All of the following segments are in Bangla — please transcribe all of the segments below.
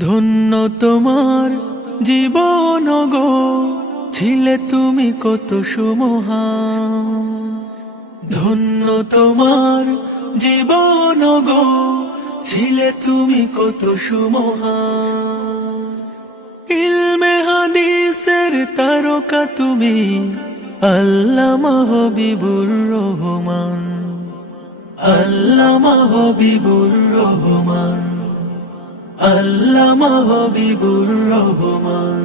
ধন্য তোমার জীবন গো, ছিলে তুমি কত সুমহান। ধন্য তোমার জীবন গো, ছিলে তুমি কত সুমহান। ইলমে হাদিসের তারকা তুমি, আল্লামা হবিবুর রহমান। আল্লামা হবিবুর রহমান। আল্লামা হবিবুর রহমান।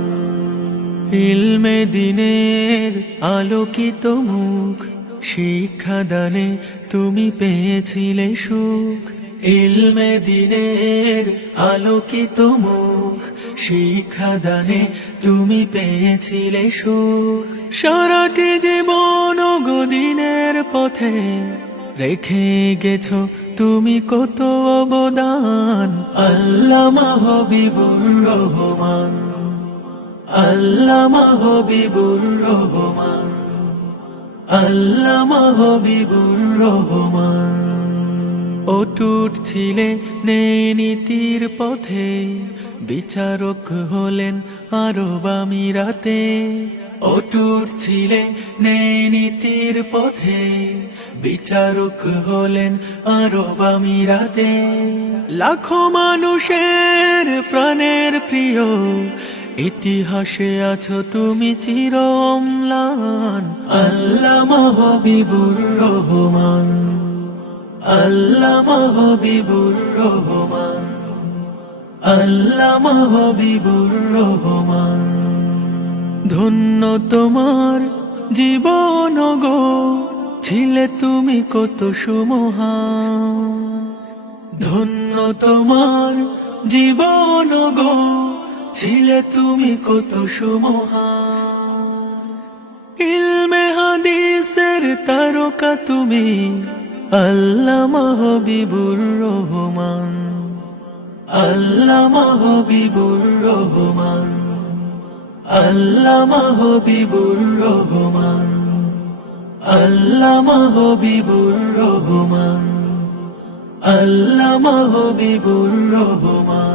ইলমে দিনের আলোকিত মুখ, শিক্ষা দানে তুমি পেয়েছিলে সুখ। ইলমে দিনের আলোকিত মুখ, শিক্ষা দানে তুমি পেয়েছিলে সুখ। সারাটি জীবন গদিনের পথে রেখে গেছো তুমি কত অবদান? আল্লামা হবিবুর রহমান। আল্লামা হবিবুর রহমান। আল্লামা হবিবুর রহমান। অটুট ছিলে নেই নীতির পথে, বিচারক হলেন আরও বামিরাতে অটুট ছিলে নেই নীতির পথে, বিচারক হলেন আরও বামিরাতে লাখো মানুষের প্রাণের প্রিয়, ইতিহাসে আছো তুমি চির অম্লান আল্লামা হবিবুর রহমান, আল্লামা হবিবুর রহমান, আল্লামা হবিবুর রহমান। ধন্য তোমার জীবন গো, ছিলে তুমি কত সুমহান। ধন্য তোমার জীবন গো, ছিলে তুমি কত সুমহান। ইলমে হাদিসের তারকা তুমি, আল্লামা হবিবুর রহমান। আল্লামা হবিবুর রহমান। আল্লামা হবিবুর রহমান আল্লামা হবিবুর রহমান আল্লামা হবিবুর রহমান।